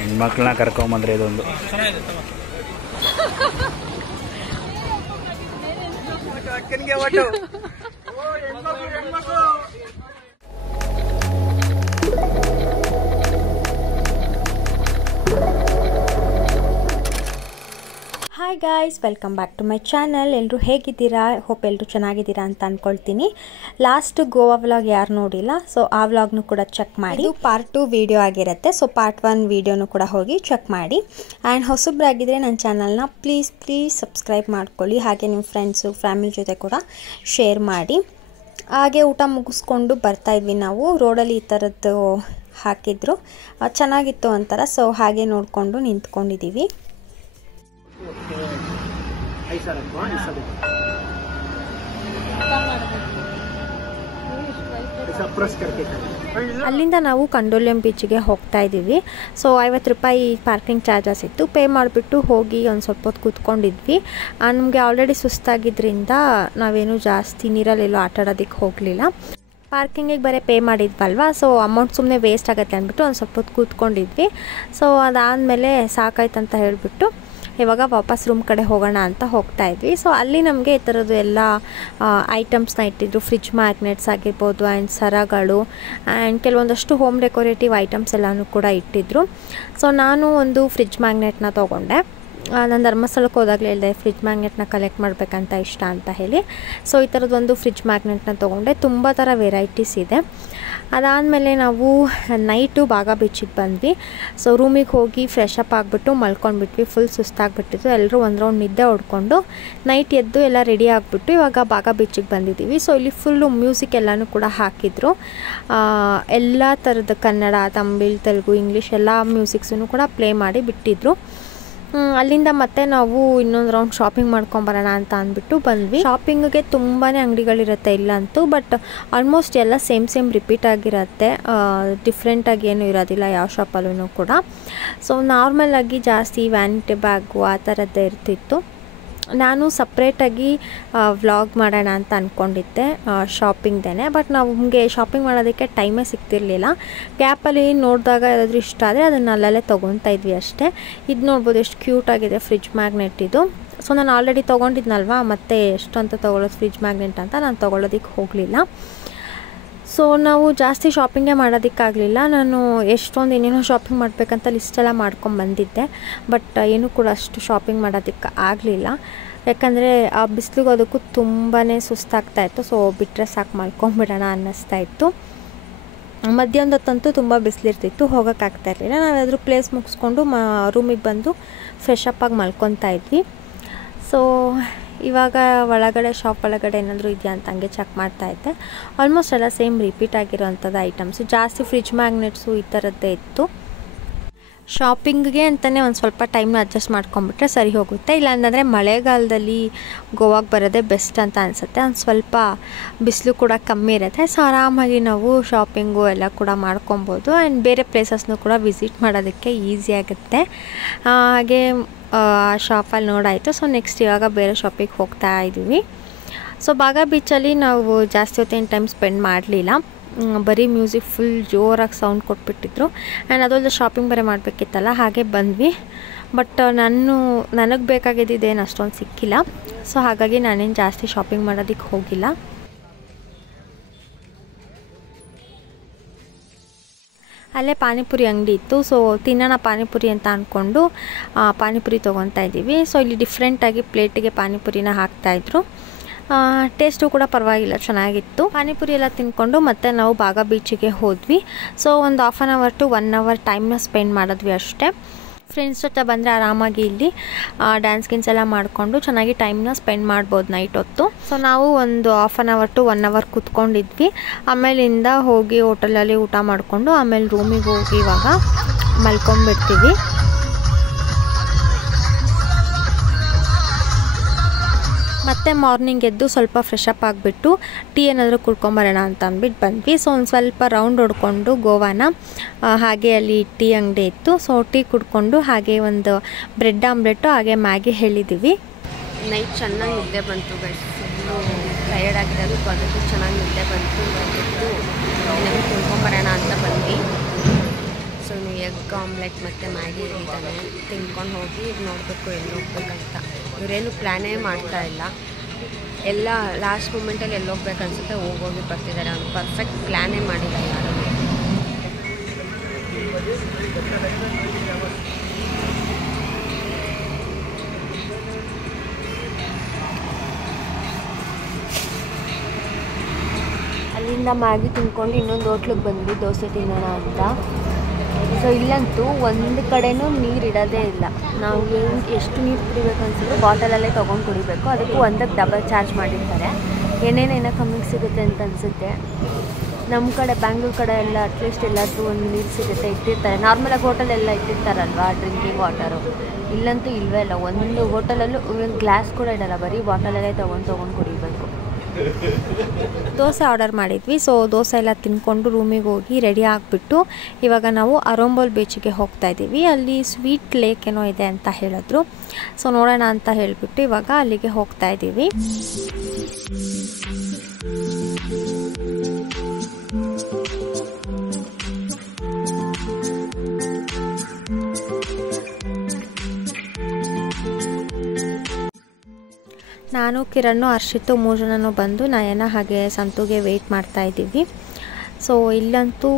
ಹೆಣ್ಮಕ್ಳನ್ನ ಕರ್ಕೊಂಬಂದ್ರೆ ಇದೊಂದು hi guys, welcome back to my channel. ಎಲ್ಲರೂ ಹೇಗಿದ್ದೀರಾ? ಹೋಪ್ ಎಲ್ಲರೂ ಚೆನ್ನಾಗಿದ್ದೀರಾ ಅಂತ ಅಂದ್ಕೊಳ್ತೀನಿ. ಲಾಸ್ಟ್ ಗೋವಾ ವ್ಲಾಗ್ ಯಾರು ನೋಡಿಲ್ಲ, ಸೊ ಆ ವ್ಲಾಗ್ನು ಕೂಡ ಚೆಕ್ ಮಾಡಿ. ಪಾರ್ಟ್ 2 ವಿಡಿಯೋ ಆಗಿರುತ್ತೆ, ಸೊ ಪಾರ್ಟ್ 1 ವಿಡಿಯೋನು ಕೂಡ ಹೋಗಿ ಚೆಕ್ ಮಾಡಿ. ಆ್ಯಂಡ್ ಹೊಸಬ್ರಾಗಿದ್ದರೆ ನನ್ನ ಚಾನಲ್ನ ಪ್ಲೀಸ್ ಸಬ್ಸ್ಕ್ರೈಬ್ ಮಾಡ್ಕೊಳ್ಳಿ. ಹಾಗೆ ನಿಮ್ಮ ಫ್ರೆಂಡ್ಸು ಫ್ಯಾಮಿಲಿ ಜೊತೆ ಕೂಡ ಶೇರ್ ಮಾಡಿ. ಹಾಗೆ ಊಟ ಮುಗಿಸ್ಕೊಂಡು ಬರ್ತಾಯಿದ್ವಿ ನಾವು. ರೋಡಲ್ಲಿ ಈ ಥರದ್ದು ಹಾಕಿದ್ರು, ಚೆನ್ನಾಗಿತ್ತು ಒಂಥರ. ಸೊ ಹಾಗೆ ನೋಡಿಕೊಂಡು ನಿಂತ್ಕೊಂಡಿದ್ದೀವಿ. ಅಲ್ಲಿಂದ ನಾವು ಕಂಡೋಲಿಯಂ ಬೀಚಿಗೆ ಹೋಗ್ತಾ ಇದ್ದೀವಿ. ಸೊ 50 ರೂಪಾಯಿ ಪಾರ್ಕಿಂಗ್ ಚಾರ್ಜಸ್ ಇತ್ತು. ಪೇ ಮಾಡಿಬಿಟ್ಟು ಹೋಗಿ ಒಂದು ಸ್ವಲ್ಪ ಹೊತ್ತು ಕೂತ್ಕೊಂಡಿದ್ವಿ. ನಮಗೆ ಆಲ್ರೆಡಿ ಸುಸ್ತಾಗಿದ್ದರಿಂದ ನಾವೇನು ಜಾಸ್ತಿ ನೀರಲ್ಲೆಲ್ಲೋ ಆಟ ಆಡೋದಕ್ಕೆ ಹೋಗಲಿಲ್ಲ. ಪಾರ್ಕಿಂಗಿಗೆ ಬರೀ ಪೇ ಮಾಡಿದ್ವಲ್ವ, ಸೊ ಅಮೌಂಟ್ ಸುಮ್ಮನೆ ವೇಸ್ಟ್ ಆಗುತ್ತೆ ಅಂದ್ಬಿಟ್ಟು ಒಂದು ಸ್ವಲ್ಪ ಹೊತ್ತು ಕೂತ್ಕೊಂಡಿದ್ವಿ. ಸೊ ಅದಾದಮೇಲೆ ಸಾಕಾಯ್ತು ಅಂತ ಹೇಳಿಬಿಟ್ಟು ಇವಾಗ ವಾಪಸ್ ರೂಮ್ ಕಡೆ ಹೋಗೋಣ ಅಂತ ಹೋಗ್ತಾ ಇದ್ವಿ. ಸೊ ಅಲ್ಲಿ ನಮಗೆ ಈ ಥರದ್ದು ಎಲ್ಲ ಐಟಮ್ಸ್ನ ಇಟ್ಟಿದ್ರು. ಫ್ರಿಜ್ ಮ್ಯಾಗ್ನೆಟ್ಸ್ ಆಗಿರ್ಬೋದು, ಆ್ಯಂಡ್ ಸರಗಳು, ಆ್ಯಂಡ್ ಕೆಲವೊಂದಷ್ಟು ಹೋಮ್ ಡೆಕೋರೇಟಿವ್ ಐಟಮ್ಸ್ ಎಲ್ಲನೂ ಕೂಡ ಇಟ್ಟಿದ್ರು. ಸೊ ನಾನು ಒಂದು ಫ್ರಿಜ್ ಮ್ಯಾಗ್ನೆಟ್ನ ತೊಗೊಂಡೆ. ನಾನು ಧರ್ಮಸ್ಥಳಕ್ಕೆ ಹೋದಾಗಲೇ ಹೇಳಿದೆ ಫ್ರಿಜ್ ಮ್ಯಾಗ್ನೆಟ್ನ ಕಲೆಕ್ಟ್ ಮಾಡಬೇಕಂತ ಇಷ್ಟ ಅಂತ ಹೇಳಿ. ಸೊ ಈ ಥರದ್ದೊಂದು ಫ್ರಿಜ್ ಮ್ಯಾಗ್ನೆಟ್ನ ತೊಗೊಂಡೆ. ತುಂಬ ಥರ ವೆರೈಟೀಸ್ ಇದೆ. ಅದಾದಮೇಲೆ ನಾವು ನೈಟು ಬಾಗಾ ಬೀಚಿಗೆ ಬಂದ್ವಿ. ಸೊ ರೂಮಿಗೆ ಹೋಗಿ ಫ್ರೆಶ್ ಅಪ್ ಆಗಿಬಿಟ್ಟು ಮಲ್ಕೊಂಡ್ಬಿಟ್ವಿ. ಫುಲ್ ಸುಸ್ತಾಗಿಬಿಟ್ಟಿತ್ತು. ಎಲ್ಲರೂ ಒಂದು ರೌಂಡ್ ನಿದ್ದೆ ಹೊಡ್ಕೊಂಡು ನೈಟ್ ಎದ್ದು ಎಲ್ಲ ರೆಡಿ ಆಗಿಬಿಟ್ಟು ಇವಾಗ ಬಾಗಾ ಬೀಚಿಗೆ ಬಂದಿದ್ದೀವಿ. ಸೊ ಇಲ್ಲಿ ಫುಲ್ಲು ಮ್ಯೂಸಿಕ್ ಎಲ್ಲನೂ ಕೂಡ ಹಾಕಿದ್ರು. ಎಲ್ಲ ಥರದ ಕನ್ನಡ, ತಮಿಳ್, ತೆಲುಗು, ಇಂಗ್ಲೀಷ್ ಎಲ್ಲ ಮ್ಯೂಸಿಕ್ಸನ್ನು ಕೂಡ ಪ್ಲೇ ಮಾಡಿ ಬಿಟ್ಟಿದ್ರು. ಅಲ್ಲಿಂದ ಮತ್ತೆ ನಾವು ಇನ್ನೊಂದು ರೌಂಡ್ ಶಾಪಿಂಗ್ ಮಾಡ್ಕೊಂಬರೋಣ ಅಂತ ಅಂದ್ಬಿಟ್ಟು ಬಂದ್ವಿ. ಶಾಪಿಂಗಿಗೆ ತುಂಬಾ ಅಂಗಡಿಗಳಿರುತ್ತೆ ಇಲ್ಲಂತೂ, ಬಟ್ ಆಲ್ಮೋಸ್ಟ್ ಎಲ್ಲ ಸೇಮ್ ರಿಪೀಟ್ ಆಗಿರುತ್ತೆ. ಡಿಫ್ರೆಂಟಾಗಿ ಏನೂ ಇರೋದಿಲ್ಲ ಯಾವ ಶಾಪಲ್ಲೂ ಕೂಡ. ಸೊ ನಾರ್ಮಲಾಗಿ ಜಾಸ್ತಿ ವ್ಯಾನಿಟಿ ಬ್ಯಾಗು ಆ ಥರದ್ದೇ ಇರ್ತಿತ್ತು. ನಾನು ಸಪ್ರೇಟಾಗಿ ವ್ಲಾಗ್ ಮಾಡೋಣ ಅಂತ ಅಂದ್ಕೊಂಡಿದ್ದೆ ಶಾಪಿಂಗ್ದೇ, ಬಟ್ ನಮಗೆ ಶಾಪಿಂಗ್ ಮಾಡೋದಕ್ಕೆ ಟೈಮೇ ಸಿಗ್ತಿರ್ಲಿಲ್ಲ. ಗ್ಯಾಪಲ್ಲಿ ನೋಡಿದಾಗ ಯಾರಾದರೂ ಇಷ್ಟ ಆದರೆ ಅದನ್ನು ಅಲ್ಲಲ್ಲೇ ತೊಗೊತಾ ಇದ್ವಿ ಅಷ್ಟೇ. ಇದು ನೋಡ್ಬೋದು ಎಷ್ಟು ಕ್ಯೂಟಾಗಿದೆ ಫ್ರಿಜ್ ಮ್ಯಾಗ್ನೆಟ್ ಇದು. ಸೊ ನಾನು ಆಲ್ರೆಡಿ ತೊಗೊಂಡಿದ್ನಲ್ವ, ಮತ್ತೆ ಎಷ್ಟು ಅಂತ ತೊಗೊಳ್ಳೋದು ಫ್ರಿಜ್ ಮ್ಯಾಗ್ನೆಟ್ ಅಂತ ನಾನು ತೊಗೊಳ್ಳೋದಕ್ಕೆ ಹೋಗಲಿಲ್ಲ. ಸೊ ನಾವು ಜಾಸ್ತಿ ಶಾಪಿಂಗೇ ಮಾಡೋದಕ್ಕಾಗಲಿಲ್ಲ. ನಾನು ಎಷ್ಟೊಂದು ಏನೇನೋ ಶಾಪಿಂಗ್ ಮಾಡಬೇಕಂತ ಲಿಸ್ಟೆಲ್ಲ ಮಾಡ್ಕೊಂಬಂದಿದ್ದೆ, ಬಟ್ ಏನೂ ಕೂಡ ಅಷ್ಟು ಶಾಪಿಂಗ್ ಮಾಡೋದಕ್ಕೆ ಆಗಲಿಲ್ಲ. ಯಾಕಂದರೆ ಆ ಬಿಸಿಲಿಗೆ ಅದಕ್ಕೂ ತುಂಬಾ ಸುಸ್ತಾಗ್ತಾಯಿತ್ತು. ಸೊ ಬಿಟ್ಟರೆ ಸಾಕು ಮಲ್ಕೊಂಬಿಡೋಣ ಅನ್ನಿಸ್ತಾಯಿತ್ತು. ಮಧ್ಯಾಹ್ನದ ಹೊತ್ತಂತೂ ತುಂಬ ಬಿಸಿಲಿರ್ತಿತ್ತು, ಹೋಗೋಕ್ಕಾಗ್ತಾ ಇರಲಿಲ್ಲ. ನಾವಾದರೂ ಪ್ಲೇಸ್ ಮುಗಿಸ್ಕೊಂಡು ರೂಮಿಗೆ ಬಂದು ಫ್ರೆಶ್ ಅಪ್ ಆಗಿ ಮಲ್ಕೊತಾ ಇದ್ವಿ. ಸೊ ಇವಾಗ ಒಳಗಡೆ ಶಾಪ್ ಒಳಗಡೆ ಏನಾದರೂ ಇದೆಯಾ ಅಂತ ಹಂಗೆ ಚೆಕ್ ಮಾಡ್ತಾಯಿದ್ದೆ. ಆಲ್ಮೋಸ್ಟ್ ಎಲ್ಲ ಸೇಮ್ ರಿಪೀಟ್ ಆಗಿರೋವಂಥದ್ದು ಐಟಮ್ಸು. ಜಾಸ್ತಿ ಫ್ರಿಜ್ ಮ್ಯಾಗ್ನೆಟ್ಸು ಈ ಥರದ್ದೇ ಇತ್ತು. ಶಾಪಿಂಗಿಗೆ ಅಂತಲೇ ಒಂದು ಸ್ವಲ್ಪ ಟೈಮ್ನ ಅಡ್ಜಸ್ಟ್ ಮಾಡ್ಕೊಂಬಿಟ್ರೆ ಸರಿ ಹೋಗುತ್ತೆ. ಇಲ್ಲಾಂದರೆ ಮಳೆಗಾಲದಲ್ಲಿ ಗೋವಾಗೆ ಬರೋದೇ ಬೆಸ್ಟ್ ಅಂತ ಅನಿಸುತ್ತೆ. ಒಂದು ಸ್ವಲ್ಪ ಬಿಸಿಲು ಕೂಡ ಕಮ್ಮಿ ಇರುತ್ತೆ. ಸೊ ಆರಾಮಾಗಿ ನಾವು ಶಾಪಿಂಗು ಎಲ್ಲ ಕೂಡ ಮಾಡ್ಕೊಬೋದು. ಆ್ಯಂಡ್ ಬೇರೆ ಪ್ಲೇಸಸ್ನೂ ಕೂಡ ವಿಸಿಟ್ ಮಾಡೋದಕ್ಕೆ ಈಸಿ ಆಗುತ್ತೆ. ಹಾಗೆ ಶಾಪಲ್ಲಿ ನೋಡಾಯಿತು. ಸೊ ನೆಕ್ಸ್ಟ್ ಇವಾಗ ಬೇರೆ ಶಾಪಿಗೆ ಹೋಗ್ತಾ ಇದ್ದೀವಿ. ಸೊ ಬಾಗಾ ಬೀಚಲ್ಲಿ ನಾವು ಜಾಸ್ತಿ ಹೊತ್ತೇನು ಟೈಮ್ ಸ್ಪೆಂಡ್ ಮಾಡಲಿಲ್ಲ. ಬರೀ ಮ್ಯೂಸಿಕ್ ಫುಲ್ ಜೋರಾಗಿ ಸೌಂಡ್ ಕೊಟ್ಬಿಟ್ಟಿದ್ರು. ಆ್ಯಂಡ್ ಅದೊಂದು ಶಾಪಿಂಗ್ ಬೇರೆ ಮಾಡಬೇಕಿತ್ತಲ್ಲ, ಹಾಗೆ ಬಂದ್ವಿ. ಬಟ್ ನನಗೆ ಬೇಕಾಗಿದ್ದೇನು ಅಷ್ಟೊಂದು ಸಿಕ್ಕಿಲ್ಲ. ಸೊ ಹಾಗಾಗಿ ನಾನೇನು ಜಾಸ್ತಿ ಶಾಪಿಂಗ್ ಮಾಡೋದಕ್ಕೆ ಹೋಗಿಲ್ಲ. ಅಲ್ಲೇ ಪಾನಿಪುರಿ ಅಂಗಡಿ ಇತ್ತು. ಸೊ ತಿನ್ನೋಣ ಪಾನಿಪುರಿ ಅಂತ ಅಂದ್ಕೊಂಡು ಪಾನಿಪುರಿ ತೊಗೊತಾ ಇದ್ದೀವಿ. ಸೊ ಇಲ್ಲಿ ಡಿಫ್ರೆಂಟಾಗಿ ಪ್ಲೇಟಿಗೆ ಪಾನಿಪುರಿನ ಹಾಕ್ತಾಯಿದ್ರು. ಟೇಸ್ಟು ಕೂಡ ಪರವಾಗಿಲ್ಲ, ಚೆನ್ನಾಗಿತ್ತು. ಪಾನಿಪುರಿ ಎಲ್ಲ ತಿಂದ್ಕೊಂಡು ಮತ್ತೆ ನಾವು ಬಾಗಾ ಬೀಚಿಗೆ ಹೋದ್ವಿ. ಸೊ ಒಂದು 1/2 ಅವರ್ to 1 ಅವರ್ ಟೈಮ್ನ ಸ್ಪೆಂಡ್ ಮಾಡಿದ್ವಿ ಅಷ್ಟೇ. ಫ್ರೆಂಡ್ಸ್ ಜೊತೆ ಬಂದರೆ ಆರಾಮಾಗಿ ಇಲ್ಲಿ ಡ್ಯಾನ್ಸ್ ಗಿನ್ಸ್ ಎಲ್ಲ ಮಾಡಿಕೊಂಡು ಚೆನ್ನಾಗಿ ಟೈಮ್ನ ಸ್ಪೆಂಡ್ ಮಾಡ್ಬೋದು ನೈಟ್ ಹೊತ್ತು. ಸೊ ನಾವು ಒಂದು 1/2 ಅವರ್ to 1 ಅವರ್ ಕೂತ್ಕೊಂಡಿದ್ವಿ. ಆಮೇಲಿಂದ ಹೋಗಿ ಹೋಟೆಲಲ್ಲಿ ಊಟ ಮಾಡಿಕೊಂಡು ಆಮೇಲೆ ರೂಮಿಗೆ ಹೋಗಿ ಇವಾಗ ಮಲ್ಕೊಂಡ್ಬಿಡ್ತೀವಿ. ಮತ್ತು ಮಾರ್ನಿಂಗ್ ಎದ್ದು ಸ್ವಲ್ಪ ಫ್ರೆಶ್ ಅಪ್ ಆಗಿಬಿಟ್ಟು ಟೀ ಏನಾದರೂ ಕುಡ್ಕೊಂಬರೋಣ ಅಂತ ಅಂದ್ಬಿಟ್ಟು ಬಂದ್ವಿ. ಸೊ ಒಂದು ಸ್ವಲ್ಪ ರೌಂಡ್ ಹೊಡ್ಕೊಂಡು ಗೋವಾನ ಹಾಗೆ ಅಲ್ಲಿ ಟೀ ಅಂಗಡಿ ಇತ್ತು. ಸೊ ಟೀ ಕುಡ್ಕೊಂಡು ಹಾಗೆ ಒಂದು ಬ್ರೆಡ್ ಆಮ್ಲೆಟ್ಟು ಹಾಗೆ ಮ್ಯಾಗಿ ಹೇಳಿದ್ದೀವಿ. ನೈಟ್ ಚೆನ್ನಾಗಿ ನಿದ್ದೆ ಬಂತು ಗೈಸ್. ಫುಲ್ಲು ಟಯರ್ಡ್ ಆಗಿರೋದಕ್ಕೂ ಅದಕ್ಕೂ ಚೆನ್ನಾಗಿ ನಿದ್ದೆ ಬಂತು. ಎದ್ದು ನಮಗೆ ತಿನ್ಕೊಂಬರೋಣ ಅಂತ ಬಂದ್ವಿ. ಸೊ ಎಗ್ ಆಮ್ಲೆಟ್ ಮತ್ತು ಮ್ಯಾಗಿ ಹೇಳಿದ್ದಾನೆ, ತಿನ್ಕೊಂಡು ಹೋಗಿ ನೋಡಬೇಕು ಎಲ್ಲಿ ಹೋಗ್ಬೇಕಂತ. ಇವರೇನು ಪ್ಲ್ಯಾನೇ ಮಾಡ್ತಾ ಇಲ್ಲ, ಎಲ್ಲ ಲಾಸ್ಟ್ ಮೂಮೆಂಟಲ್ಲಿ ಎಲ್ಲಿ ಹೋಗ್ಬೇಕು ಅನಿಸುತ್ತೆ ಹೋಗೋಗಿ ಬರ್ತಿದ್ದಾರೆ. ಅವ್ನು ಪರ್ಫೆಕ್ಟ್ ಪ್ಲ್ಯಾನೇ ಮಾಡಿಲ್ಲ ಯಾರು. ಅಲ್ಲಿಂದ ಮ್ಯಾಗಿ ತಿನ್ಕೊಂಡು ಇನ್ನೊಂದು ಹೋಟ್ಲಿಗೆ ಬಂದ್ವಿ ದೋಸೆ ತಿನ್ನೋಣ ಅಂತ. ಸೊ ಇಲ್ಲಂತೂ ಒಂದು ಕಡೆನೂ ನೀರು ಇಡೋದೇ ಇಲ್ಲ. ನಾವು ಎಷ್ಟು ನೀರು ಕುಡಿಬೇಕು ಅನ್ಸಿದ್ರು ಬಾಟಲಲ್ಲೇ ತೊಗೊಂಡು ಕುಡಿಬೇಕು. ಅದಕ್ಕೂ ಒಂದಕ್ಕೆ ಡಬಲ್ ಚಾರ್ಜ್ ಮಾಡಿರ್ತಾರೆ. ಏನೇನೇನೋ ಕಮ್ಮಿಗೆ ಸಿಗುತ್ತೆ ಅಂತ ಅನಿಸುತ್ತೆ. ನಮ್ಮ ಕಡೆ ಬ್ಯಾಂಗ್ಳೂರು ಕಡೆ ಎಲ್ಲ ಅಟ್ಲೀಸ್ಟ್ ಎಲ್ಲಾದರೂ ಒಂದು ನೀರು ಸಿಗುತ್ತೆ, ಇಟ್ಟಿರ್ತಾರೆ. ನಾರ್ಮಲಾಗಿ ಹೋಟೆಲೆಲ್ಲ ಇಟ್ಟಿರ್ತಾರಲ್ವ ಡ್ರಿಂಕಿಂಗ್ ವಾಟರು. ಇಲ್ಲಂತೂ ಇಲ್ಲವೇ ಇಲ್ಲ. ಒಂದು ಹೋಟೆಲಲ್ಲೂ ಒಂದು ಗ್ಲಾಸ್ ಕೂಡ ಇಡಲ್ಲ, ಬರೀ ಬಾಟಲಲ್ಲೇ ತೊಗೊಂಡು ಕುಡಿಬೇಕು. ದೋಸೆ ಆರ್ಡರ್ ಮಾಡಿದ್ವಿ. ಸೊ ದೋಸೆ ಎಲ್ಲ ತಿನ್ಕೊಂಡು ರೂಮಿಗೆ ಹೋಗಿ ರೆಡಿ ಆಗಿಬಿಟ್ಟು ಇವಾಗ ನಾವು ಅರಂಬೋಲ್ ಬೀಚಿಗೆ ಹೋಗ್ತಾ ಇದ್ದೀವಿ. ಅಲ್ಲಿ ಸ್ವೀಟ್ ಲೇಕ್ ಏನೋ ಇದೆ ಅಂತ ಹೇಳಿದ್ರು. ಸೊ ನೋಡೋಣ ಅಂತ ಹೇಳಿಬಿಟ್ಟು ಇವಾಗ ಅಲ್ಲಿಗೆ ಹೋಗ್ತಾ ಇದ್ದೀವಿ. ನಾನು ಕಿರಣ್ ಹರ್ಷಿತ್ತು 3 ಜನನೂ ಬಂದು ನಯನ ಹಾಗೆ ಸಂತುಗೆ ವೆಯ್ಟ್ ಮಾಡ್ತಾ ಇದ್ದೀವಿ. ಸೊ ಇಲ್ಲಂತೂ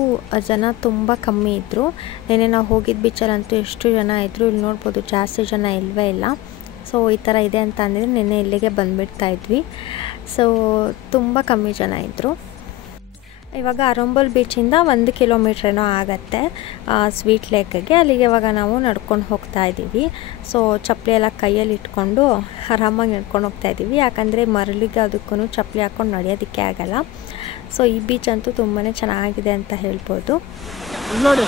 ಜನ ತುಂಬ ಕಮ್ಮಿ ಇದ್ದರು. ನೆನ್ನೆ ನಾವು ಹೋಗಿದ್ದ ಬೀಚಲ್ಲಂತೂ ಎಷ್ಟು ಜನ ಇದ್ದರು, ಇಲ್ಲಿ ನೋಡ್ಬೋದು ಜಾಸ್ತಿ ಜನ ಇಲ್ಲವೇ ಇಲ್ಲ. ಸೊ ಈ ಥರ ಇದೆ ಅಂತ ಅಂದಿದ್ರೆ ನೆನ್ನೆ ಇಲ್ಲಿಗೆ ಬಂದುಬಿಡ್ತಾ ಇದ್ವಿ. ಸೊ ತುಂಬ ಕಮ್ಮಿ ಜನ ಇದ್ದರು. ಇವಾಗ ಅರಂಬೋಲ್ ಬೀಚಿಂದ 1 ಕಿಲೋಮೀಟ್ರ್ ಏನೋ ಆಗುತ್ತೆ ಸ್ವೀಟ್ ಲೇಕ್ಗೆ. ಅಲ್ಲಿಗೆ ಇವಾಗ ನಾವು ನಡ್ಕೊಂಡು ಹೋಗ್ತಾ ಇದ್ದೀವಿ. ಸೊ ಚಪ್ಪಲಿ ಎಲ್ಲ ಕೈಯಲ್ಲಿ ಇಟ್ಕೊಂಡು ಆರಾಮಾಗಿ ನಡ್ಕೊಂಡು ಹೋಗ್ತಾ ಇದ್ದೀವಿ. ಯಾಕಂದರೆ ಮರಳಿಗೆ ಅದಕ್ಕೂ ಚಪ್ಪಲಿ ಹಾಕ್ಕೊಂಡು ನಡೆಯೋದಕ್ಕೆ ಆಗಲ್ಲ. ಸೊ ಈ ಬೀಚ್ ಅಂತೂ ತುಂಬಾ ಚೆನ್ನಾಗಿದೆ ಅಂತ ಹೇಳ್ಬೋದು. ನೋಡಿ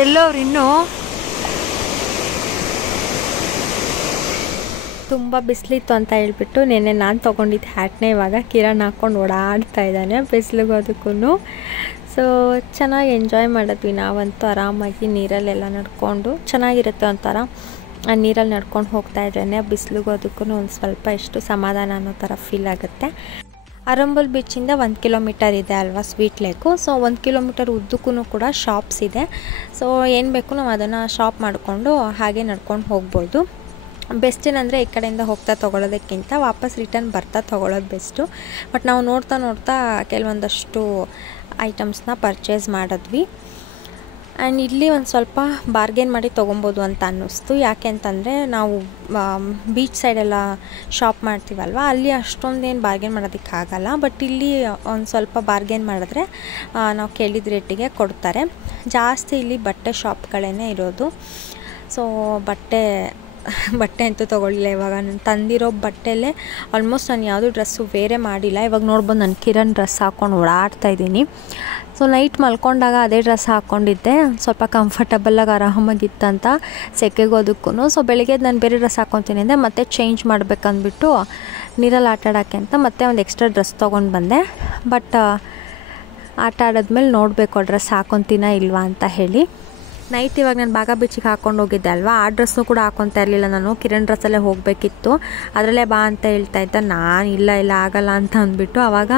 ಎಲ್ಲೋರು ಇನ್ನೂ ತುಂಬ ಬಿಸಿಲಿತ್ತು ಅಂತ ಹೇಳ್ಬಿಟ್ಟು ನೆನ್ನೆ ನಾನು ತೊಗೊಂಡಿದ್ದ ಹ್ಯಾಟ್ನೇ ಇವಾಗ ಕಿರಣ್ ಹಾಕ್ಕೊಂಡು ಓಡಾಡ್ತಾ ಇದ್ದಾನೆ ಬಿಸಿಲಿಗೂ ಅದಕ್ಕೂ. ಸೊ ಚೆನ್ನಾಗಿ ಎಂಜಾಯ್ ಮಾಡಿದ್ವಿ ನಾವಂತೂ ಆರಾಮಾಗಿ ನೀರಲ್ಲೆಲ್ಲ ನಡ್ಕೊಂಡು. ಚೆನ್ನಾಗಿರುತ್ತೆ ಒಂಥರ ಆ ನೀರಲ್ಲಿ ನಡ್ಕೊಂಡು ಹೋಗ್ತಾ ಇದ್ರೇ ಬಿಸಿಲಿಗೂ ಅದಕ್ಕೂ ಒಂದು ಸ್ವಲ್ಪ ಎಷ್ಟು ಸಮಾಧಾನ ಅನ್ನೋ ಥರ ಫೀಲ್ ಆಗುತ್ತೆ. ಅರಂಬೋಲ್ ಬೀಚಿಂದ 1 ಕಿಲೋಮೀಟರ್ ಇದೆ ಅಲ್ವಾ ಸ್ವೀಟ್ ಲೇಕು. ಸೊ 1 ಕಿಲೋಮೀಟರ್ ಉದ್ದಕ್ಕೂ ಕೂಡ ಶಾಪ್ಸ್ ಇದೆ. ಸೊ ಏನು ಬೇಕು ನಾವು ಅದನ್ನು ಶಾಪ್ ಮಾಡಿಕೊಂಡು ಹಾಗೆ ನಡ್ಕೊಂಡು ಹೋಗ್ಬೋದು. ಬೆಸ್ಟ್ ಏನಂದರೆ ಈ ಕಡೆಯಿಂದ ಹೋಗ್ತಾ ತೊಗೊಳೋದಕ್ಕಿಂತ ವಾಪಸ್ ರಿಟರ್ನ್ ಬರ್ತಾ ತೊಗೊಳೋದು ಬೆಸ್ಟು. ಬಟ್ ನಾವು ನೋಡ್ತಾ ಕೆಲವೊಂದಷ್ಟು ಐಟಮ್ಸ್ನ ಪರ್ಚೇಸ್ ಮಾಡಿದ್ವಿ. ಆ್ಯಂಡ್ ಇಲ್ಲಿ ಒಂದು ಸ್ವಲ್ಪ ಬಾರ್ಗೇನ್ ಮಾಡಿ ತೊಗೊಬೋದು ಅಂತ ಅನ್ನಿಸ್ತು. ಯಾಕೆ ಅಂತಂದರೆ ನಾವು ಬೀಚ್ ಸೈಡೆಲ್ಲ ಶಾಪ್ ಮಾಡ್ತೀವಲ್ವ, ಅಲ್ಲಿ ಅಷ್ಟೊಂದೇನು ಬಾರ್ಗೇನ್ ಮಾಡೋದಕ್ಕಾಗಲ್ಲ. ಬಟ್ ಇಲ್ಲಿ ಒಂದು ಸ್ವಲ್ಪ ಬಾರ್ಗೇನ್ ಮಾಡಿದ್ರೆ ನಾವು ಕೇಳಿದ ರೇಟಿಗೆ ಕೊಡ್ತಾರೆ. ಜಾಸ್ತಿ ಇಲ್ಲಿ ಬಟ್ಟೆ ಶಾಪ್ಗಳೇ ಇರೋದು. ಸೊ ಬಟ್ಟೆ ಅಂತೂ ತೊಗೊಳ್ಳಿಲ್ಲ. ಇವಾಗ ನಾನು ತಂದಿರೋ ಬಟ್ಟೆಯಲ್ಲೇ ಆಲ್ಮೋಸ್ಟ್ ನಾನು ಯಾವುದೂ ಡ್ರೆಸ್ಸು ಬೇರೆ ಮಾಡಿಲ್ಲ. ಇವಾಗ ನೋಡ್ಬೋದು ನಾನು ಕಿರಣ್ ಡ್ರೆಸ್ ಹಾಕ್ಕೊಂಡು ಓಡಾಡ್ತಾಯಿದ್ದೀನಿ. ಸೊ ನೈಟ್ ಮಲ್ಕೊಂಡಾಗ ಅದೇ ಡ್ರೆಸ್ ಹಾಕ್ಕೊಂಡಿದ್ದೆ, ಸ್ವಲ್ಪ ಕಂಫರ್ಟಬಲಾಗಿ ಆರಾಮಾಗಿತ್ತಂತ ಸೆಕೆಗೂ ಅದಕ್ಕೂ. ಸೊ ಬೆಳಿಗ್ಗೆ ನಾನು ಬೇರೆ ಡ್ರೆಸ್ ಹಾಕ್ಕೊತೀನಿ ಅಂದೆ, ಮತ್ತೆ ಚೇಂಜ್ ಮಾಡ್ಬೇಕಂದ್ಬಿಟ್ಟು ನೀರಲ್ಲಿ ಆಟ ಆಡೋಕ್ಕೆ ಅಂತ ಮತ್ತೆ ಒಂದು ಎಕ್ಸ್ಟ್ರಾ ಡ್ರೆಸ್ ತೊಗೊಂಡು ಬಂದೆ. ಬಟ್ ಆಟ ಆಡೋದ್ಮೇಲೆ ನೋಡಬೇಕು ಡ್ರೆಸ್ ಹಾಕ್ಕೊತೀನ ಇಲ್ವಾ ಅಂತ ಹೇಳಿ. ನೈಟ್ ಇವಾಗ ನಾನು ಬಾಗ ಬೀಚಿಗೆ ಹಾಕ್ಕೊಂಡು ಹೋಗಿದ್ದೆ ಅಲ್ವಾ, ಆ ಡ್ರೆಸ್ಸು ಕೂಡ ಹಾಕ್ಕೊತಾ ಇರಲಿಲ್ಲ ನಾನು. ಕಿರಣ್ ಡ್ರೆಸ್ಸಲ್ಲೇ ಹೋಗಬೇಕಿತ್ತು, ಅದರಲ್ಲೇ ಬಾ ಅಂತ ಹೇಳ್ತಾ ಇದ್ದ. ನಾನು ಇಲ್ಲ ಆಗಲ್ಲ ಅಂತ ಅಂದ್ಬಿಟ್ಟು ಆವಾಗ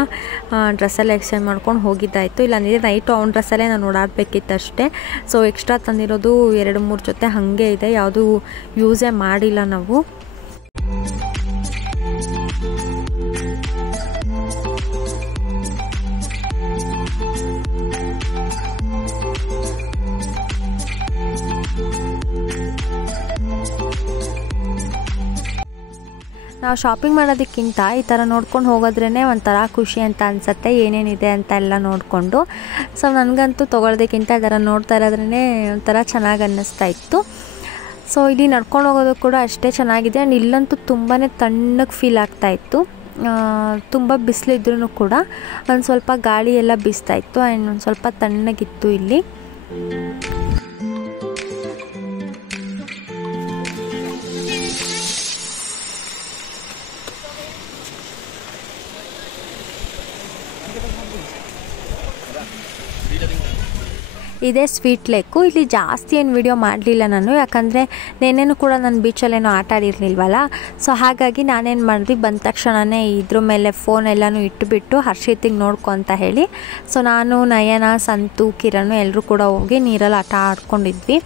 ಡ್ರೆಸ್ಸಲ್ಲೇ ಎಕ್ಸ್ಚೇಂಜ್ ಮಾಡ್ಕೊಂಡು ಹೋಗಿದ್ದಾಯಿತು. ಇಲ್ಲಾಂದರೆ ನೈಟು ಅವ್ನ ಡ್ರೆಸ್ಸಲ್ಲೇ ನಾನು ಓಡಾಡಬೇಕಿತ್ತು ಅಷ್ಟೇ. ಸೊ ಎಕ್ಸ್ಟ್ರಾ ತಂದಿರೋದು 2-3 ಜೊತೆ ಹಾಗೆ ಇದೆ, ಯಾವುದೂ ಯೂಸೇ ಮಾಡಿಲ್ಲ ನಾವು. ನಾವು ಶಾಪಿಂಗ್ ಮಾಡೋದಕ್ಕಿಂತ ಈ ಥರ ನೋಡ್ಕೊಂಡು ಹೋಗೋದ್ರೇ ಒಂಥರ ಖುಷಿ ಅಂತ ಅನಿಸುತ್ತೆ, ಏನೇನಿದೆ ಅಂತ ಎಲ್ಲ ನೋಡಿಕೊಂಡು. ಸೊ ನನಗಂತೂ ತೊಗೊಳೋದಕ್ಕಿಂತ ಈ ಥರ ನೋಡ್ತಾ ಇರೋದ್ರೇ ಒಂಥರ ಚೆನ್ನಾಗಿ ಅನ್ನಿಸ್ತಾ ಇತ್ತು. ಸೊ ಇಲ್ಲಿ ನಡ್ಕೊಂಡು ಹೋಗೋದು ಕೂಡ ಅಷ್ಟೇ ಚೆನ್ನಾಗಿದೆ. ಆ್ಯಂಡ್ ಇಲ್ಲಂತೂ ತುಂಬಾ ತಣ್ಣಗೆ ಫೀಲ್ ಆಗ್ತಾಯಿತ್ತು. ತುಂಬ ಬಿಸಿಲಿದ್ರೂ ಕೂಡ ಒಂದು ಸ್ವಲ್ಪ ಗಾಳಿ ಎಲ್ಲ ಬೀಸ್ತಾಯಿತ್ತು. ಆ್ಯಂಡ್ ಒಂದು ಸ್ವಲ್ಪ ತಣ್ಣಗಿತ್ತು ಇಲ್ಲಿ. ಇದೇ ಸ್ವೀಟ್ ಲೇಕು. ಇಲ್ಲಿ ಜಾಸ್ತಿ ಏನು ವಿಡಿಯೋ ಮಾಡಲಿಲ್ಲ ನಾನು, ಯಾಕಂದರೆ ನೆನ್ನೆನೂ ಕೂಡ ನಾನು ಬೀಚಲ್ಲೇನೋ ಆಟ ಆಡಿರಲಿಲ್ವಲ್ಲ. ಸೊ ಹಾಗಾಗಿ ನಾನೇನು ಮಾಡಿದ್ವಿ, ಬಂದ ತಕ್ಷಣವೇ ಇದ್ರ ಮೇಲೆ ಫೋನ್ ಎಲ್ಲನೂ ಇಟ್ಟುಬಿಟ್ಟು ಹರ್ಷಿತಿಗೆ ನೋಡ್ಕೊ ಅಂತ ಹೇಳಿ, ಸೊ ನಾನು, ನಯನ, ಸಂತು, ಕಿರಣ್ ಎಲ್ಲರೂ ಕೂಡ ಹೋಗಿ ನೀರಲ್ಲಿ ಆಟ ಆಡ್ಕೊಂಡಿದ್ವಿ.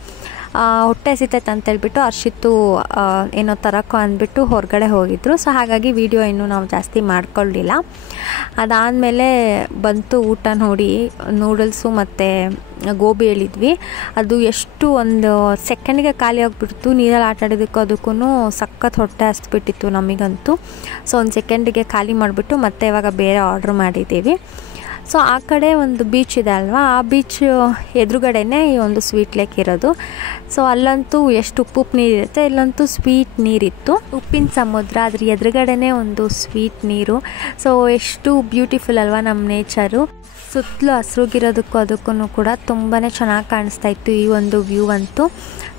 ಹೊಟ್ಟೆ ಹಸಿತೈತೆ ಅಂತೇಳ್ಬಿಟ್ಟು ಹರ್ಷಿತ್ತು ಏನೋ ತರಕೋ ಅಂದ್ಬಿಟ್ಟು ಹೊರಗಡೆ ಹೋಗಿದ್ರು. ಸೊ ಹಾಗಾಗಿ ವಿಡಿಯೋ ಇನ್ನೂ ನಾವು ಜಾಸ್ತಿ ಮಾಡ್ಕೊಳ್ಳಿಲ್ಲ. ಅದಾದಮೇಲೆ ಬಂತು ಊಟ ನೋಡಿ, ನೂಡಲ್ಸು ಮತ್ತು ಗೋಬಿ ಹೇಳಿದ್ವಿ. ಅದು ಎಷ್ಟು ಒಂದು ಸೆಕೆಂಡ್ಗೆ ಖಾಲಿ ಆಗಿಬಿಡ್ತು. ನೀರಲ್ಲಿ ಆಟ ಆಡೋದಕ್ಕೂ ಅದಕ್ಕೂ ಸಖತ್ ಹೊಟ್ಟೆ ಹಸ್ಬಿಟ್ಟಿತ್ತು ನಮಗಂತೂ. ಸೊ ಒಂದು ಸೆಕೆಂಡಿಗೆ ಖಾಲಿ ಮಾಡಿಬಿಟ್ಟು ಮತ್ತೆ ಇವಾಗ ಬೇರೆ ಆರ್ಡ್ರ್ ಮಾಡಿದ್ದೀವಿ. ಸೊ ಆ ಕಡೆ ಒಂದು ಬೀಚ್ ಇದೆ ಅಲ್ವಾ, ಆ ಬೀಚ್ ಎದುರುಗಡೆನೇ ಈ ಒಂದು ಸ್ವೀಟ್ ಲೇಕ್ ಇರೋದು. ಸೊ ಅಲ್ಲಂತೂ ಎಷ್ಟು ಉಪ್ಪು ನೀರಿರುತ್ತೆ, ಇಲ್ಲಂತೂ ಸ್ವೀಟ್ ನೀರಿತ್ತು. ಉಪ್ಪಿನ ಸಮುದ್ರ, ಅದ್ರ ಎದುರುಗಡೆನೇ ಒಂದು ಸ್ವೀಟ್ ನೀರು. ಸೊ ಎಷ್ಟು ಬ್ಯೂಟಿಫುಲ್ ಅಲ್ವಾ ನಮ್ಮ ನೇಚರು. ಸುತ್ತಲೂ ಹಸ್ರುಗಿರೋದಕ್ಕೂ ಅದಕ್ಕೂ ಕೂಡ ತುಂಬಾ ಚೆನ್ನಾಗಿ ಕಾಣಿಸ್ತಾ ಇತ್ತು ಈ ಒಂದು ವ್ಯೂ ಅಂತೂ.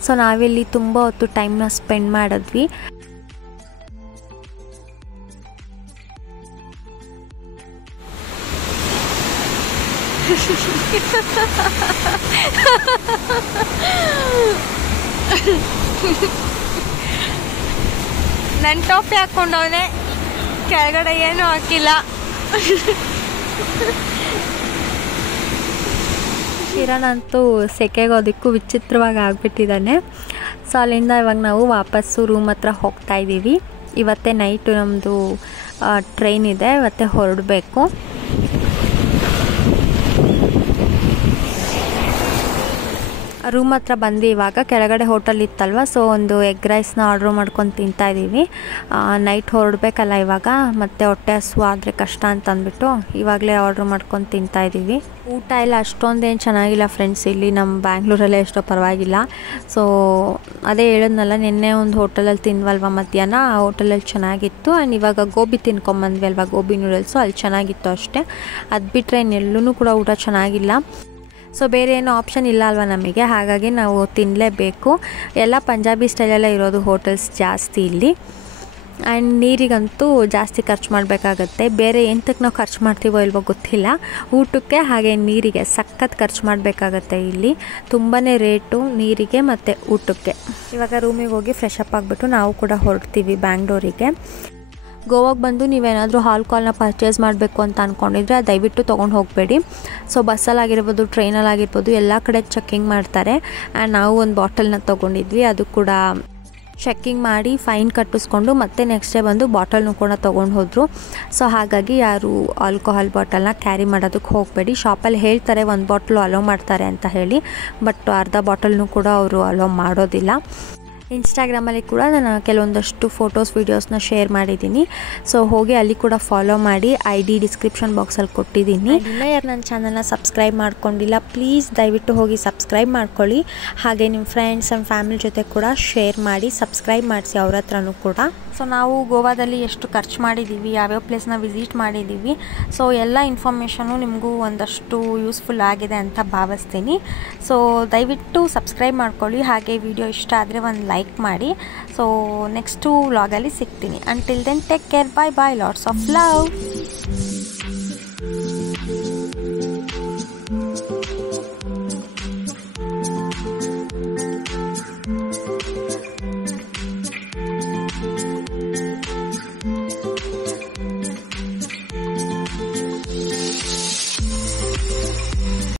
ಸೊ ನಾವಿಲ್ಲಿ ತುಂಬ ಹೊತ್ತು ಟೈಮ್ನ ಸ್ಪೆಂಡ್ ಮಾಡಿದ್ವಿ. ನನ್ನ ಟೋಪಿ ಹಾಕ್ಕೊಂಡವನೆ, ಕೆಳಗಡೆ ಏನೂ ಹಾಕಿಲ್ಲ. ಕಿರಣ್ ಅಂತೂ ಸೆಕೆಗೋದಕ್ಕೂ ವಿಚಿತ್ರವಾಗಿ ಆಗಿಬಿಟ್ಟಿದ್ದಾನೆ. ಸೊ ಅಲ್ಲಿಂದ ಇವಾಗ ನಾವು ವಾಪಸ್ಸು ರೂಮ್ ಹತ್ರ ಹೋಗ್ತಾ ಇದ್ದೀವಿ. ಇವತ್ತೇ ನೈಟು ನಮ್ಮದು ಟ್ರೈನ್ ಇದೆ, ಇವತ್ತೇ ಹೊರಡಬೇಕು. ರೂಮ್ ಹತ್ರ ಬಂದು ಇವಾಗ ಕೆಳಗಡೆ ಹೋಟೆಲ್ ಇತ್ತಲ್ವ, ಸೊ ಒಂದು ಎಗ್ ರೈಸ್ನ ಆರ್ಡ್ರ್ ಮಾಡ್ಕೊಂಡು ತಿಂತಾಯಿದ್ದೀವಿ. ನೈಟ್ ಹೊರಡಬೇಕಲ್ಲ ಇವಾಗ, ಮತ್ತು ಹೊಟ್ಟೆ ಹಸು ಆದರೆ ಕಷ್ಟ ಅಂತ ಅಂದ್ಬಿಟ್ಟು ಇವಾಗಲೇ ಆರ್ಡ್ರ್ ಮಾಡ್ಕೊಂಡು ತಿಂತಾಯಿದ್ದೀವಿ. ಊಟ ಎಲ್ಲ ಅಷ್ಟೊಂದೇನು ಚೆನ್ನಾಗಿಲ್ಲ ಫ್ರೆಂಡ್ಸ್, ಇಲ್ಲಿ ನಮ್ಮ ಬ್ಯಾಂಗ್ಳೂರಲ್ಲೇ ಎಷ್ಟೋ ಪರವಾಗಿಲ್ಲ. ಸೊ ಅದೇ ಹೇಳಿದ್ನಲ್ಲ, ನಿನ್ನೆ ಒಂದು ಹೋಟೆಲಲ್ಲಿ ತಿಂದ್ವಲ್ವ ಮಧ್ಯಾಹ್ನ, ಆ ಹೋಟೆಲಲ್ಲಿ ಚೆನ್ನಾಗಿತ್ತು. ಆ್ಯಂಡ್ ಇವಾಗ ಗೋಬಿ ತಿನ್ಕೊಂಬಂದ್ವಿ ಅಲ್ವಾ, ಗೋಬಿ ನೂಡಲ್ಸು ಅಲ್ಲಿ ಚೆನ್ನಾಗಿತ್ತು ಅಷ್ಟೇ. ಅದು ಬಿಟ್ಟರೆ ಇನ್ನೆಲ್ಲೂ ಕೂಡ ಊಟ ಚೆನ್ನಾಗಿಲ್ಲ. ಸೊ ಬೇರೆ ಏನೋ ಆಪ್ಷನ್ ಇಲ್ಲ ಅಲ್ವ ನಮಗೆ, ಹಾಗಾಗಿ ನಾವು ತಿನ್ನಲೇಬೇಕು. ಎಲ್ಲ ಪಂಜಾಬಿ ಸ್ಟೈಲಲ್ಲೇ ಇರೋದು ಹೋಟೆಲ್ಸ್ ಜಾಸ್ತಿ ಇಲ್ಲಿ. ಆ್ಯಂಡ್ ನೀರಿಗಂತೂ ಜಾಸ್ತಿ ಖರ್ಚು ಮಾಡಬೇಕಾಗತ್ತೆ. ಬೇರೆ ಎಂತಕ್ಕೆ ನಾವು ಖರ್ಚು ಮಾಡ್ತೀವೋ ಇಲ್ವೋ ಗೊತ್ತಿಲ್ಲ, ಊಟಕ್ಕೆ ಹಾಗೆ ನೀರಿಗೆ ಸಖತ್ ಖರ್ಚು ಮಾಡಬೇಕಾಗತ್ತೆ. ಇಲ್ಲಿ ತುಂಬಾ ರೇಟು ನೀರಿಗೆ ಮತ್ತು ಊಟಕ್ಕೆ. ಇವಾಗ ರೂಮಿಗೆ ಹೋಗಿ ಫ್ರೆಶ್ ಅಪ್ ಆಗಿಬಿಟ್ಟು ನಾವು ಕೂಡ ಹೊರಡ್ತೀವಿ ಬ್ಯಾಂಗ್ಳೂರಿಗೆ. ಗೋವಾಗೆ ಬಂದು ನೀವೇನಾದರೂ ಆಲ್ಕೋಹಾಲ್ನ ಪರ್ಚೇಸ್ ಮಾಡಬೇಕು ಅಂತ ಅಂದ್ಕೊಂಡಿದ್ರೆ ದಯವಿಟ್ಟು ತೊಗೊಂಡು ಹೋಗಬೇಡಿ. ಸೊ ಬಸ್ಸಲ್ಲಾಗಿರ್ಬೋದು, ಟ್ರೈನಲ್ಲಾಗಿರ್ಬೋದು, ಎಲ್ಲ ಕಡೆ ಚೆಕ್ಕಿಂಗ್ ಮಾಡ್ತಾರೆ. ಆ್ಯಂಡ್ ನಾವು ಒಂದು ಬಾಟಲ್ನ ತೊಗೊಂಡಿದ್ವಿ, ಅದು ಕೂಡ ಚೆಕ್ಕಿಂಗ್ ಮಾಡಿ ಫೈನ್ ಕಟ್ಟಿಸ್ಕೊಂಡು ಮತ್ತೆ ನೆಕ್ಸ್ಟ್ ಡೇ ಬಂದು ಬಾಟಲ್ನೂ ಕೂಡ ತೊಗೊಂಡು ಹೋದರು. ಸೊ ಹಾಗಾಗಿ ಯಾರು ಆಲ್ಕೋಹಾಲ್ ಬಾಟಲ್ನ ಕ್ಯಾರಿ ಮಾಡೋದಕ್ಕೆ ಹೋಗಬೇಡಿ. ಶಾಪಲ್ಲಿ ಹೇಳ್ತಾರೆ ಒಂದು ಬಾಟ್ಲು ಅಲೋ ಮಾಡ್ತಾರೆ ಅಂತ ಹೇಳಿ, ಬಟ್ ಅರ್ಧ ಬಾಟಲ್ನೂ ಕೂಡ ಅವರು ಅಲೋ ಮಾಡೋದಿಲ್ಲ. ಇನ್ಸ್ಟಾಗ್ರಾಮಲ್ಲಿ ಕೂಡ ನಾನು ಕೆಲವೊಂದಷ್ಟು ಫೋಟೋಸ್ ವೀಡಿಯೋಸ್ನ ಶೇರ್ ಮಾಡಿದ್ದೀನಿ. ಸೊ ಹೋಗಿ ಅಲ್ಲಿ ಕೂಡ ಫಾಲೋ ಮಾಡಿ, ID ಡಿಸ್ಕ್ರಿಪ್ಷನ್ ಬಾಕ್ಸಲ್ಲಿ ಕೊಟ್ಟಿದ್ದೀನಿ. ಇನ್ನೂ ಯಾರು ನನ್ನ ಚಾನಲ್ನ ಸಬ್ಸ್ಕ್ರೈಬ್ ಮಾಡ್ಕೊಂಡಿಲ್ಲ, ಪ್ಲೀಸ್ ದಯವಿಟ್ಟು ಹೋಗಿ ಸಬ್ಸ್ಕ್ರೈಬ್ ಮಾಡ್ಕೊಳ್ಳಿ. ಹಾಗೆ ನಿಮ್ಮ ಫ್ರೆಂಡ್ಸ್ ಆ್ಯಂಡ್ ಫ್ಯಾಮಿಲಿ ಜೊತೆ ಕೂಡ ಶೇರ್ ಮಾಡಿ, ಸಬ್ಸ್ಕ್ರೈಬ್ ಮಾಡಿಸಿ ಅವ್ರ ಹತ್ರನೂ ಕೂಡ. ಸೊ ನಾವು ಗೋವಾದಲ್ಲಿ ಎಷ್ಟು ಖರ್ಚು ಮಾಡಿದ್ದೀವಿ, ಯಾವ್ಯಾವ ಪ್ಲೇಸ್ನ ವಿಸಿಟ್ ಮಾಡಿದ್ದೀವಿ, ಸೊ ಎಲ್ಲ ಇನ್ಫಾರ್ಮೇಷನು ನಿಮಗೂ ಒಂದಷ್ಟು ಯೂಸ್ಫುಲ್ ಆಗಿದೆ ಅಂತ ಭಾವಿಸ್ತೀನಿ. ಸೊ ದಯವಿಟ್ಟು ಸಬ್ಸ್ಕ್ರೈಬ್ ಮಾಡ್ಕೊಳ್ಳಿ. ಹಾಗೆ ವಿಡಿಯೋ ಇಷ್ಟ ಆದರೆ ಒಂದು ಲೈಕ್ ಮಾಡಿ. ಸೊ ನೆಕ್ಸ್ಟು ವ್ಲಾಗಲ್ಲಿ ಸಿಗ್ತೀನಿ. Until then take care, bye bye, lots of love.